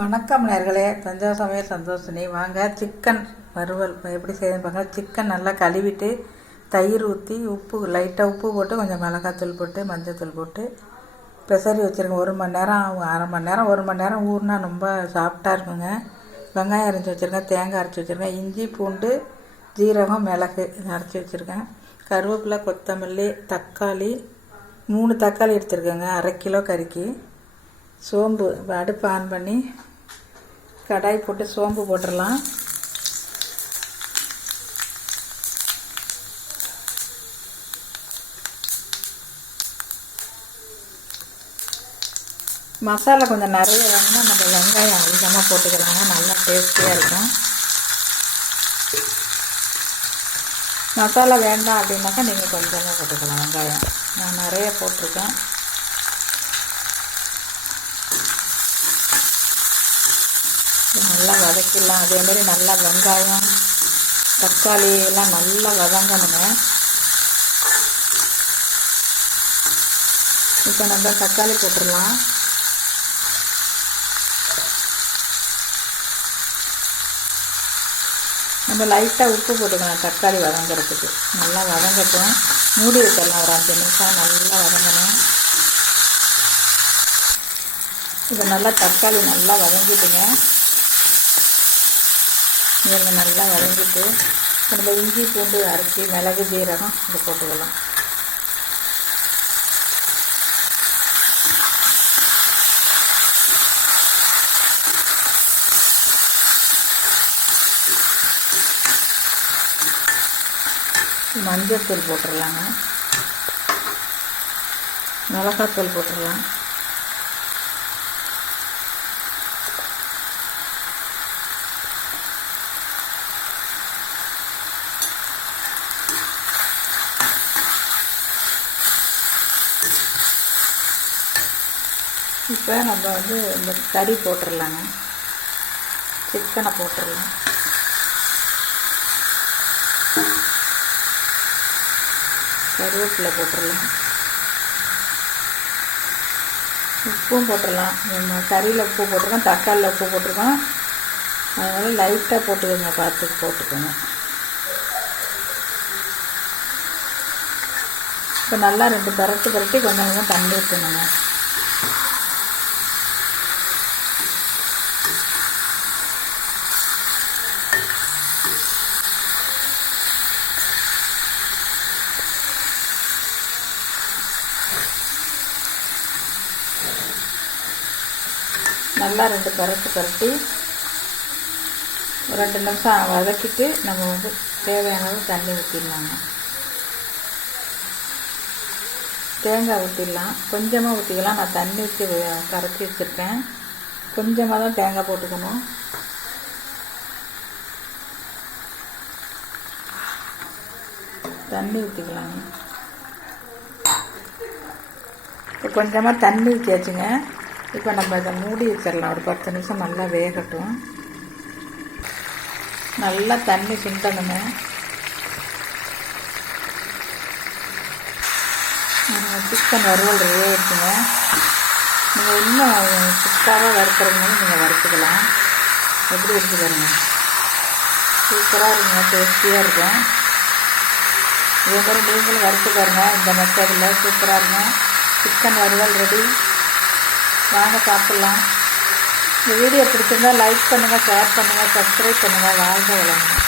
வணக்கம் நேர்களே, தஞ்சாவூர் சமையல் சந்தோஷினி. வாங்க சிக்கன் வறுவல் எப்படி செய்யணும்னு பார்க்க. சிக்கன் நல்லா கழுவிட்டு தயிர் ஊற்றி உப்பு லைட்டாக உப்பு போட்டு கொஞ்சம் மிளகாத்தூள் போட்டு மஞ்சத்தூள் போட்டு பெசரி வச்சுருக்கேன். 1 மணி நேரம் ஆகும். அரை மணி நேரம் 1 மணி நேரம் ஊறினா ரொம்ப சாஃப்டாக இருக்குங்க. வெங்காயம் அரைச்சி வச்சுருக்கேன், தேங்காய் அரைச்சி வச்சுருக்கேன், இஞ்சி பூண்டு ஜீரகம் மிளகு இதை அரைச்சி வச்சுருக்கேன். கருவேப்பிலை கொத்தமல்லி தக்காளி 3 தக்காளி எடுத்துருக்கேங்க. 1/2 கிலோ கறிக்கு. சோம்பு அடுப்பு ஆன் பண்ணி கடாய் போட்டு சோம்பு போட்டுடலாம். மசாலா கொஞ்சம் நிறைய வேணும்னா நம்ம வெங்காயம் அதிகமாக போட்டுக்கலாங்க, நல்லா டேஸ்டியாக இருக்கும். மசாலா வேண்டாம் அப்படின்னாக்கா நீங்கள் கொஞ்சமாக போட்டுக்கலாம். வெங்காயம் நான் நிறைய போட்டிருக்கேன். நல்லா வதக்கிடலாம். அதேமாதிரி நல்லா வெங்காயம் தக்காளி எல்லாம் நல்லா வதங்கணுங்க. இப்போ நம்ம தக்காளி போட்டுடலாம். நம்ம லைட்டாக உப்பு போட்டுக்கலாம் தக்காளி வதங்கிறதுக்கு. நல்லா வதங்கட்டும், மூடி வச்சிடலாம். ஒரு 5 நிமிஷம் நல்லா வதங்கணும். இப்போ நல்லா தக்காளி நல்லா வதங்கிட்டுங்க. இவங்க நல்லா வதங்கிட்டு நம்ம இஞ்சி பூண்டு அரைச்சி மிளகு ஜீரகம் இதை போட்டுக்கலாம். மஞ்சத்தூள் போட்டுடலாங்க, மிளகாத்தூள் போட்டுடலாம். இப்போ நம்ம இந்த கறி போட்டுடலாங்க. சிக்கனை போட்டுடலாம். கருவேப்பிலை போட்டுடலாம். உப்பும் போட்டுடலாம். நம்ம கறியில் உப்பு போட்டிருக்கோம், தக்காளியில் உப்பு போட்டிருக்கோம். அதனால் லைட்டாக போட்டுக்கோங்க, பார்த்து போட்டுக்கோங்க. இப்போ நல்லா 2 பரட்டு கொஞ்சம் கொஞ்சமாக தண்ணி ஊற்றணுங்க. நல்லா 2 பரட்டி ஒரு 2 நிமிஷம் வதக்கிட்டு நம்ம தேவையான அளவு தண்ணி ஊற்றிடலாங்க. தேங்காய் ஊற்றிடலாம், கொஞ்சமாக ஊற்றிக்கலாம். நான் தண்ணி ஊற்றி கரைச்சி வச்சுருக்கேன். கொஞ்சமாக தான் தேங்காய் போட்டுக்கணும். தண்ணி ஊற்றிக்கலாங்க. இப்போ கொஞ்சமாக தண்ணி ஊற்றியாச்சுங்க. இப்போ நம்ம இதை மூடி வச்சிடலாம். ஒரு 10 நிமிஷம் நல்லா வேகட்டும். நல்லா தண்ணி சுண்டணுங்க. சிக்கன் வறுவல் ரெடி ஆகிடுச்சுங்க. நீங்கள் இன்னும் சுக்காக வறுக்கிறதுனாலும் நீங்கள் வறுத்துக்கலாம். எப்படி இருக்கு பாருங்க, சூப்பராக இருக்குங்க, டேஸ்டியாக இருக்கும். இதே மாதிரி நீங்களும் வறுத்து பாருங்கள். இந்த மெத்தடில் சூப்பராக இருக்கும். சிக்கன் வறுவல் ரெடி. வாங்க சாப்பிட்லாம். இந்த வீடியோ பிடிச்சிருந்தால் லைக் பண்ணுங்கள், ஷேர் பண்ணுங்கள், சப்ஸ்கிரைப் பண்ணுங்கள். வாழ்க வளமுடன்.